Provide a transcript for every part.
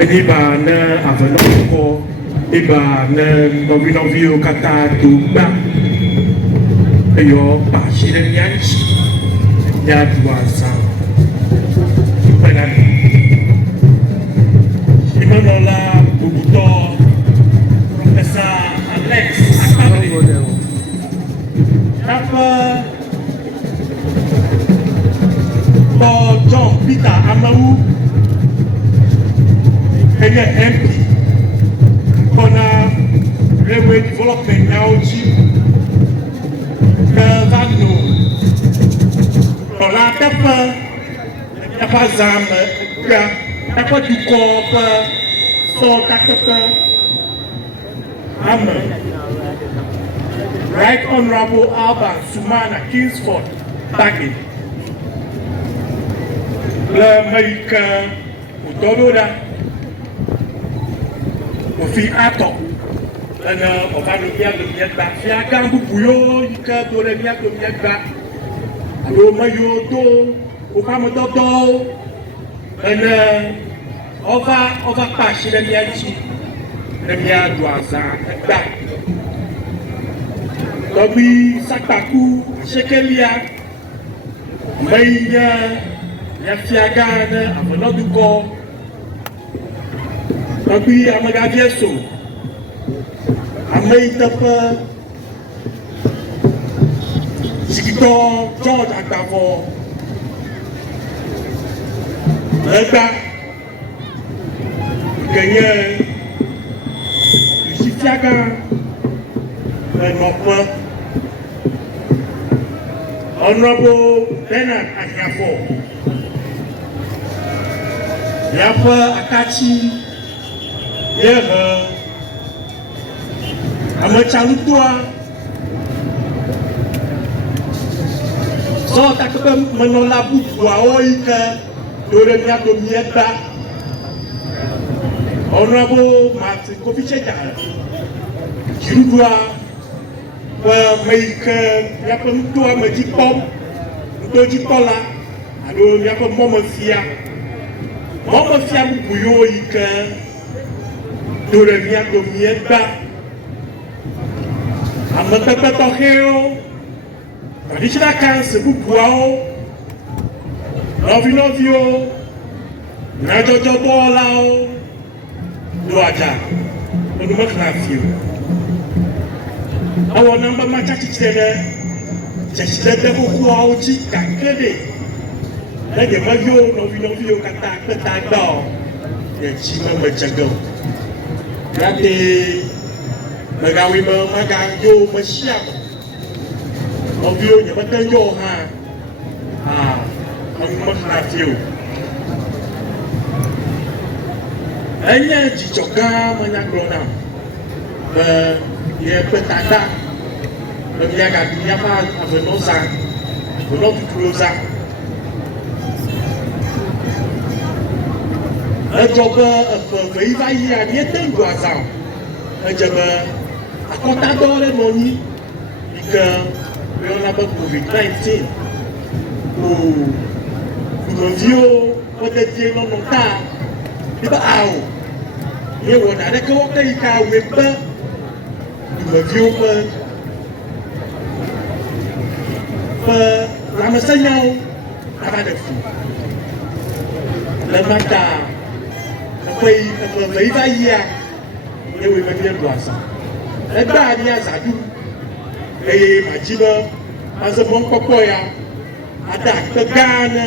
Enyigba ne Avenor eba ne nɔviwo katã do gba eyɔ basi ɖe mía ŋuti míaɖu azã kpena ne imenɔla bubutɔ Profesa Alex Akpabli taƒe tɔ John Peter Amewu enye MP kɔna railway development nyawo dzi ke va no tɔla teƒe eƒe azã me kpea eƒe dukɔ ƒe sɔtakpeƒe ame Right Honorable Alban Sumana Kingsford Bagge le me yi ke wòdɔ ɖo ɖa òfin atɔ ene ɔva ɖo mía gba fia gã bubu yiwo yi ke do ɖe mía gba alo me yiwo do woƒe amedɔdɔwo ene ɔva kpa asi ɖe mía ŋuti ne míaɖu azã egba tɔgbi sakpaku sekelia me yi nye mía fia gã ne Avenor dukɔ tɔgbi amegavie so ame yi teƒe zikitɔ George Agbavɔ legba ke nye dusifiagã le nɔƒe Honorable Bernard Ahiafɔ míaƒe akatsi yehe ametsanutoa sɔ takpe menɔla bubuawo yi ke do ɖe mía domie gba Honorable Martin Kovicheka dziɖuɖua ƒe me yi ke míaƒe nutoa me dzi kpɔm nutodzikpɔla alo míaƒe mɔmefia bubu yiwo yi ke do ɖe mía domie gba amegbegbe tɔxɛwo traditional council bubuawo nɔviwo nyadzɔdzɔdɔwɔlawo do adza onumexlẽ afi o ewɔ nam be matsi atsitre ɖe dzesidede xoxoawo dzi gake ɖe ne nye meviwo nɔviwo katã kpe ta gba o nye dzi medze ge o yate megawi me magayo me sia nɔviwo nye mete yɔ hã enumexlẽ afi o enye dzidzɔ gã menya gblɔ nam be yeƒe tata be míagaɖu míaƒe Avenozã Avenor tutuɖozã edzɔ be eve yi va yia míete ŋu ɖu azã o edze be akɔtadɔ aɖe nɔ anyi yi ke woyɔna be COVID-19 dumeviwo ƒe dedie nɔnɔ ta be awo ye wɔna aɖeke wɔke yi ke awoe be dumeviwo ƒe lãmesenyawo ava ɖe fu le mata eve yi va yia ye wo me míeɖu azã egba míazã ɖu eye madzi be maze mɔkpɔkpɔ ya ada akpe gã ne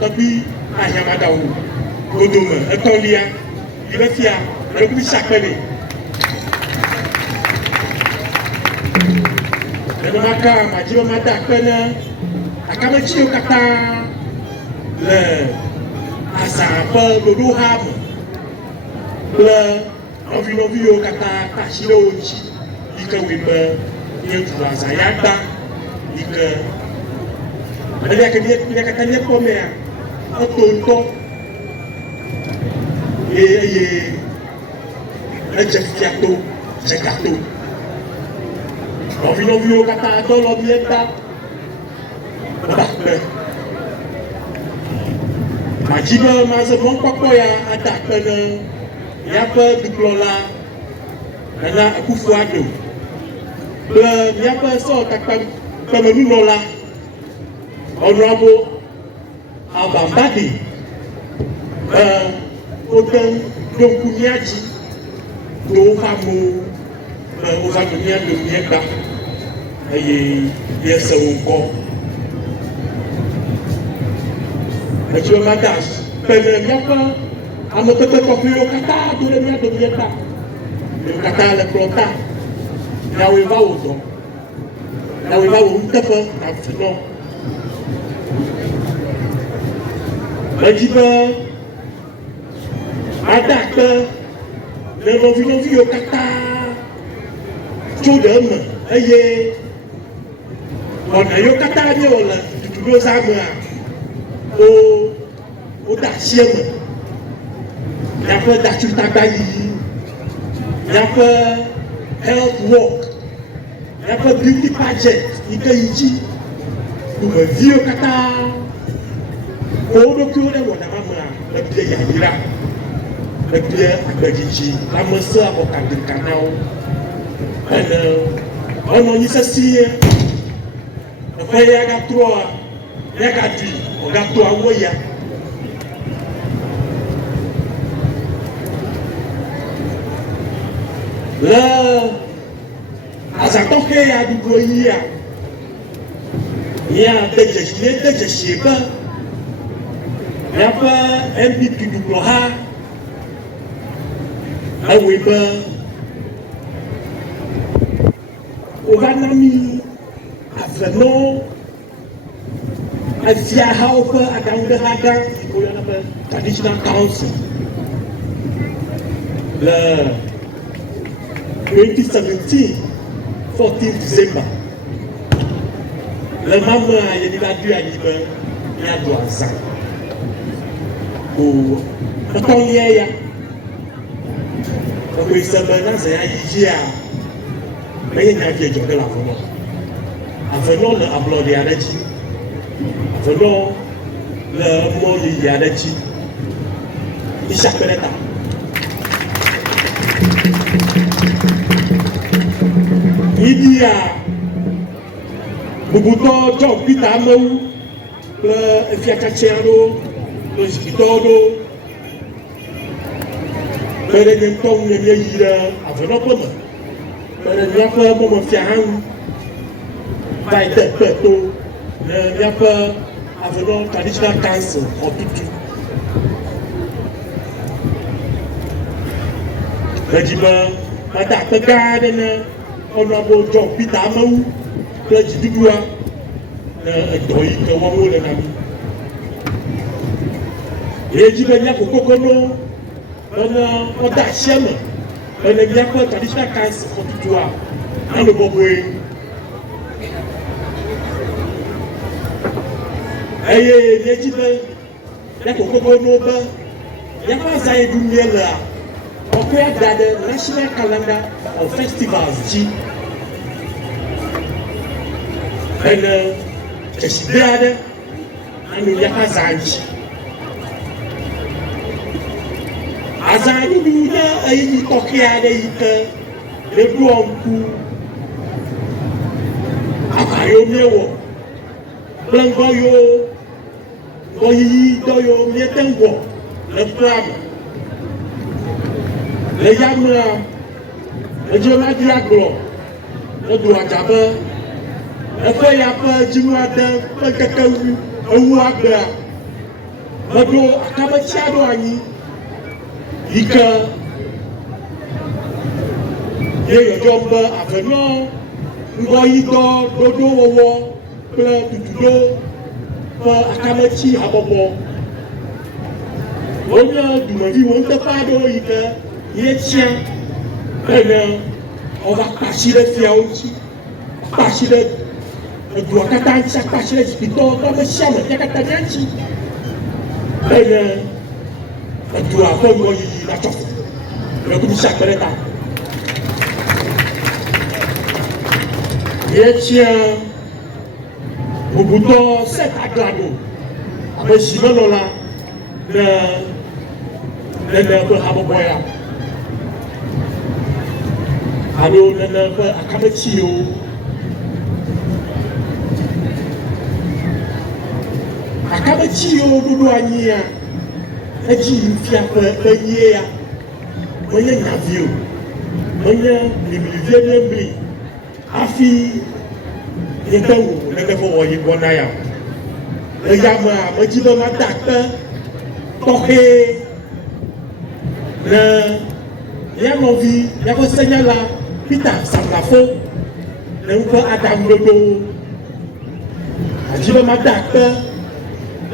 tɔgbi ahiãmadawo godome etɔ̃lia yi be fia eɖokui sakpe nɛ nenemaka madzi be mada akpe ne akametsiwo katã le azã ƒe ɖoɖoha me kple nɔviwo katã ta asi ɖe wo ŋuti yi ke woe be míeɖu azã ya gba yi ke eɖia ke mía katã míekpɔ mea eto ŋutɔ eye edze fifia to dze gato nɔviwo katã dɔ lɔ míegba bakpe madzi be maze mɔkpɔkpɔ ya ada akpe ne miaƒe dukplɔla Nana Akufo-Addo kple miaƒe sewɔtakpemenunɔla Honorable Abambadi wote ɖo ŋku mía dzi do woƒe amewo wova do mía do míegba eye míese wo ŋkɔ. Etsime madas pele míaƒe amekpekpe tɔxɛwo katã do ɖe mía do míegba. Wo katã le kplɔ ta. Miawoe va wɔ dɔ. Miawoe va wɔ nuteƒe na afinɔ. Medzi be ada akpe le nɔviwo katã tso ɖe eme eye ɔna yiwo katã míewɔ le tutuɖozã mea woda asi eme. Miaƒe datsugbagba yiyi, miaƒe health work, miaƒe beauty pageant yi ke yi dzi dumeviwo katã wo ɖokuiwo ɖe wɔna mea ebie yayra, ebie agbedzidzi, lãmesẽ abɔkaɖeka na wo. Ene ɔnɔ anyi sesĩe. Eƒe ya gatrɔa, miagadui wògato awo ya. Le azãtɔxɛ ya ɖuɖu yia, míade dzesi be míaƒe NPP dukplɔha ewɔe be wova na mí Avenor efiahawo ƒe aɖaŋuɖeha gã si woyɔna be Traditional Council le 2017 14 December le mamea yeni va ɖoe anyi be míaɖu azã o etɔ̃lia ya ewoe se be na zã ya yi dzia menye nya vie dzɔ ge le Avenor. Avenor le ablɔɖi aɖe dzi. Avenor le mɔ yiyi aɖe dzi. Misi akpe ɖe ta. Yidia bubutɔ John Peter amewu kple efiatsatsi aɖewo kple zikpitɔ aɖewo kpe ɖe nye ŋutɔ ŋu ne míeyi ɖe Avenor ƒe me kpe ɖe míaƒe mɔmefia hã ŋu va yi de kpe to le míaƒe Avenor Traditional Council xɔtutu. Medzi be mada akpe gã aɖe ne Honorable John Peter amewu kple dziɖuɖua le edɔ yi ke wɔm wole na mí. Ye dzi be míaƒo kokono bena woda asi eme bena míaƒe Traditional Council xɔtutua anɔ bɔbɔe. Eye míedzi be míaƒo kokono be míaƒe azã yi ɖum míelea ɔkɔe ada ɖe National Calendar of Festivals dzi. Ene dzesibe aɖe anɔ míaƒe azã dzi. Azã ɖuɖu nye eyi tɔxɛ aɖe yi ke ɖeɖoa ŋku aʋa yiwo míewɔ kple ŋgɔ yiwo ŋgɔyiyi dɔ yiwo míete ŋu wɔ le ƒea me. Le yamea edze madri agblɔ edo adza be eƒe ya ƒe dzinu ade ƒe ŋkeke ewu agbea meɖo akametsi aɖewo anyi yi ke ye yɔyɔm be Avenor ŋgɔyidɔ ɖoɖo wɔwɔ kple tutuɖo ƒe akametsi habɔbɔ. Wonye dumeviwo nuteƒe aɖewo yi ke yetsia ene wova kpa asi ɖe fiawo ŋuti, kpa asi ɖe edua katã ŋuti, kpa asi ɖe zikpitɔwo ƒe ame sia ame fia katã mía ŋuti ene edua ƒe ŋgɔyiyi natsɔ fu. Ɖeku misi akpe ɖe ta. Yetsia bubutɔ set aglago abe zimenɔla ne ƒe habɔbɔ ya alo nene ƒe akametsiwo. Akametsiwo ɖoɖo anyia edzi yim fia ƒe yie ya menye nyavi o, menye blimblivie blimbli hafi yede wo nene ƒe wɔyibɔ na ya o. Le yamea medzi be mada akpe tɔxɛ le mía nɔvi míaƒe senyala Peter Samlafo le woƒe aɖaŋuɖoɖowo. Adi be mada akpe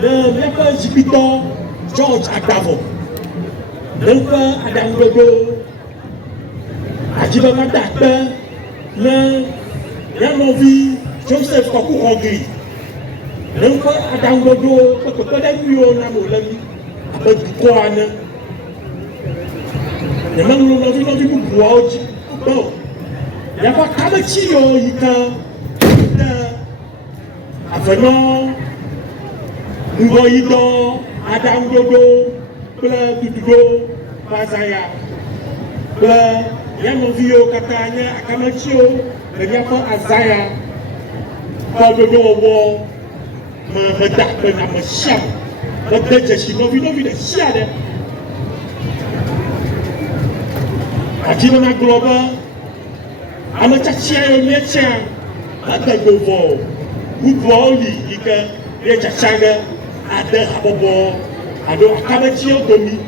le míaƒe zikpuitɔ George Agbavɔ le woƒe aɖaŋuɖoɖowo. Adi be mada akpe le mía nɔvi Joseph Kɔkuxɔgli le woƒe aɖaŋuɖoɖowo ƒe kpekpeɖeŋuiwo nam wòle mi abe dukɔ ene. Nyemenu nɔvi bubuawo dzi o. Míaƒe akametsi yiwo yi ke de Avenor ŋgɔyidɔ aɖaŋuɖoɖo kple tutuɖo ƒe azãya kple mía nɔviwo katã nye akametsiwo le míaƒe azãya ƒe ɖoɖowɔwɔ me meda akpe na ame sia ame, mede dzesi nɔvi ɖe sia ɖe. Adi be magblɔ be ame tsatsia yiwo míetsia mede gbovɔ o. Bubuawo li yi ke míetsatsia ɖe ade habɔbɔ alo akametsiwo domi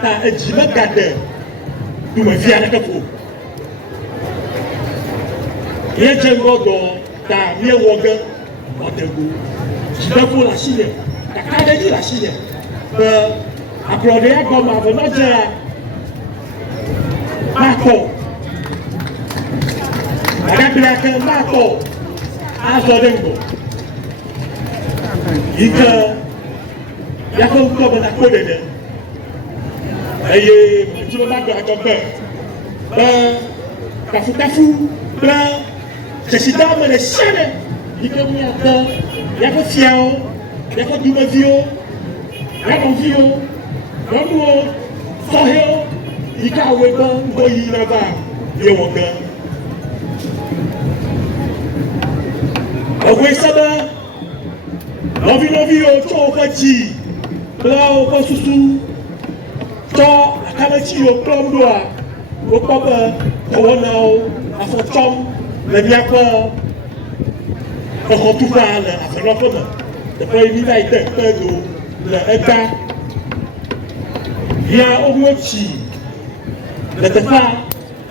ta edzi megade dumevi aɖeke ƒo. Míedze ŋgɔ dɔ ta míewɔ ge mɔdego. Dzideƒo le asi nye, kakaɖedzi le asi nye be ablɔɖe ya gɔme Avenor dzea matɔ. Aɖablea ke matɔ azɔ ɖe ŋgɔ. Yi ke míaƒe ŋkɔ be nakpɔ ɖeɖe. Eye ŋutsu be maɖo adzɔgbe be kafukafu kple dzesideame ɖe sia ɖe yi ke míate míaƒe fiawo, míaƒe dumeviwo, mía nɔviwo, nyɔnuwo, sɔhɛwo yi ke awoe be ŋgɔyiyi nava míewɔ ge. Ewoe se be nɔviwo tsɔ woƒe dzi kple woƒe susu tsɔ akametsi yiwo kplɔm ɖoa, wokpɔ be dɔwɔnawo afɔ tsɔm le míaƒe exɔtuƒea le Avenor ƒe me. Teƒe yi mi va yi de kpe do le ega. Ya woŋlɔ tsi le teƒea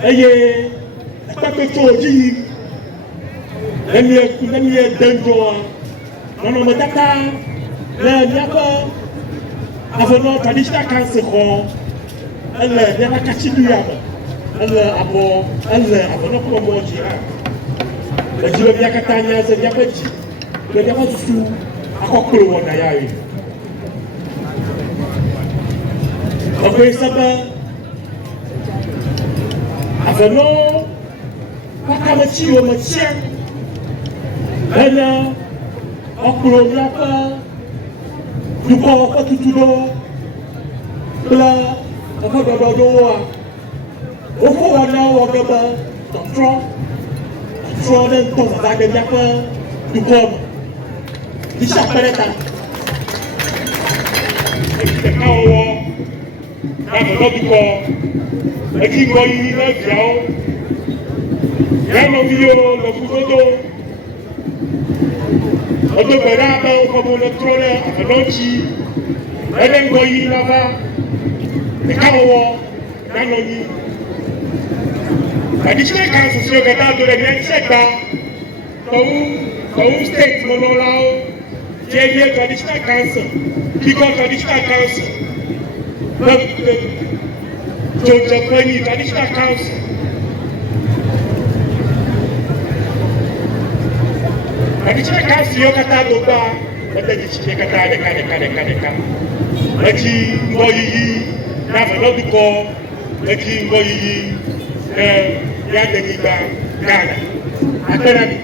eye ekpekpetso dzi yim. Ne míede ŋdzɔa nɔnɔmetata le míaƒe Avenor Traditional Council xɔ ele míaƒe katsiɖuya me, ele abɔ ele Avenor ƒe mɔ dzi hã. Le dzi be mía katã míaze míaƒe dzi kple míaƒe susu akɔklo wɔna ya yi. Ewoe se be Avenor ƒe akametsi yiwo metsia hene ɔkplɔ míaƒe dukɔ ƒe tutuɖo kple eƒe ɖɔɖɔɖowoa, woƒe wɔnawo wɔ ge be tɔtrɔ ɖe ŋutɔ zãzã ɖe míaƒe dukɔ me. Ɖisi akpe ɖe ta. Ɖeka wɔwɔ na Avenor dukɔ, edzi ŋgɔyiyi na viawo, mía nɔviwo le fudodo. Wodo gbe ɖa be woƒe mo le trɔ ɖe Avenor dzi, ede ŋgɔyiyi nava, ɖekawɔwɔ nanɔ anyi. Traditional Council siwo katã do ɖe Ewenyigba, Tɔwu State menɔlawo, JVA Traditional Council, Kikɔ Traditional Council, Dzodzeƒenyi Traditional Council. Traditional Council yiwo katã do gba mede dzitsi katã ɖeka. Edzi ŋgɔyiyi na Avenor dukɔ, edzi ŋgɔyiyi ne Ewenyigba Ghana. Akpe na mi.